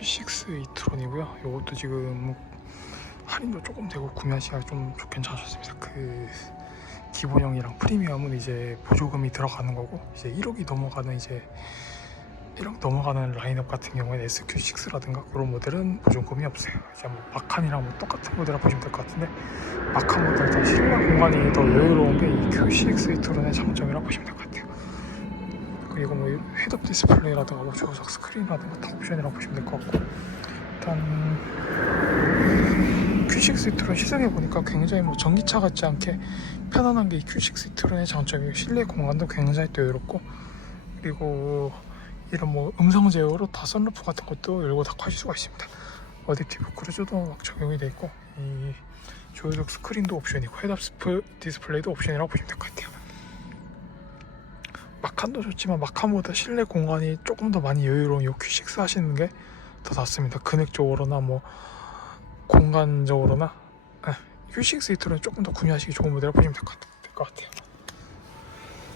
Q6 이트론이고요. 이것도 지금 할인도 조금 되고 구매하시기가 좀 좋- 괜찮으셨습니다. 그 기본형이랑 프리미엄은 이제 보조금이 들어가는 거고 이제 1억이 넘어가는 이제 1억 넘어가는 라인업 같은 경우에는 SQ6라든가 그런 모델은 보조금이 없어요. 이제 뭐 마칸이랑 뭐 똑같은 모델이라 보시면 될 것 같은데 마칸 모델 실내 공간이 더 여유로운 게 이 Q6 이트론의 장점이라고 보시면 될 것 같아요. 그리고 뭐 헤드업 디스플레이라든가 뭐 조작 스크린이라든가 다 옵션이라고 보시면 될 것 같고 일단 Q6 이트론 시승해 보니까 굉장히 뭐 전기차 같지 않게 편안한 게이 Q6 이트론의 장점이고 실내 공간도 굉장히 또 여유롭고 그리고 이런 뭐 음성 제어로 다 선루프 같은 것도 열고 닫고 하실 수가 있습니다. 어댑티브 크루즈도 막 적용이 돼 있고 이 조작 스크린도 옵션이고 헤드업 디스플레이도 옵션이라고 보시면 될 것 같아요. 마칸도 좋지만 마칸보다 실내 공간이 조금 더 많이 여유로운 요 Q6 하시는 게 더 낫습니다. 금액적으로나 뭐 공간적으로나 네, Q6 이트로는 조금 더 구매하시기 좋은 모델을 보시면 될 것 같아요.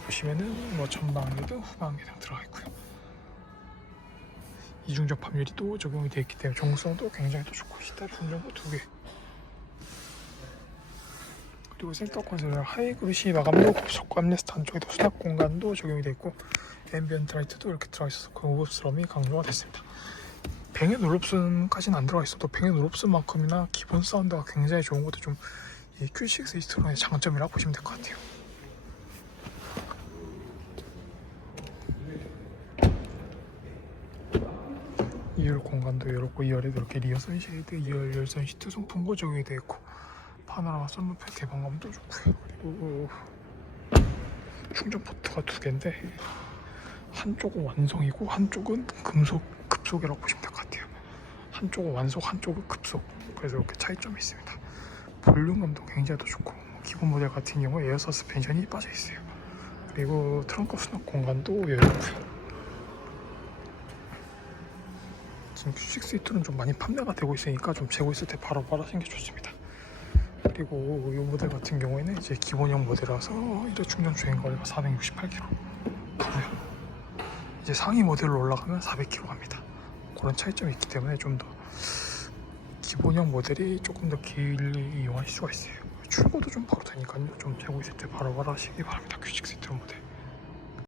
보시면은 뭐 전방에도 후방에도 들어가 있고요. 이중 접합률이 또 적용이 되어 있기 때문에 정성도 굉장히 또 좋고 시타 충전도 두 개. 그리고 센터 콘솔 하이그루시 마감도 곱석 암레스트 안쪽에도 수납 공간도 적용이 되어 있고 앰비언트 라이트도 이렇게 들어가 있어서 고급스러움이 강조가 됐습니다. 뱅의 놀옵슨까지는 안 들어가 있어도 뱅의 놀옵슨만큼이나 기본 사운드가 굉장히 좋은 것도 좀 이 Q6 이스트론의 장점이라고 보시면 될 것 같아요. 이열 공간도 이렇고 2열에도 이렇게 리어 선쉐이드, 2열 열선 시트 송풍구 적용이 되어 있고 파노라마 썬루프 개방감도 좋고요. 그리고 충전 포트가 두 개인데 한쪽은 완성이고 한쪽은 금속 급속이라고 보시면 될 것 같아요. 한쪽은 완속, 한쪽은 급속. 그래서 이렇게 차이점이 있습니다. 볼륨감도 굉장히 더 좋고 뭐 기본 모델 같은 경우 에어 서스펜션이 빠져 있어요. 그리고 트렁크 수납 공간도 여유롭고요. 지금 Q6 이트는 좀 많이 판매가 되고 있으니까 좀 재고 있을 때 바로바로 게 좋습니다. 그리고 이 모델 같은 경우에는 이제 기본형 모델이라서 1회 충전 주행 거리가 468km 고요 이제 상위 모델로 올라가면 400km 갑니다. 그런 차이점이 있기 때문에 좀 더 기본형 모델이 조금 더 길게 이용하실 수가 있어요. 출고도 좀 바로 되니까요. 좀 재고 있을 때 바로바로 하시기 바랍니다. Q6 이트 모델.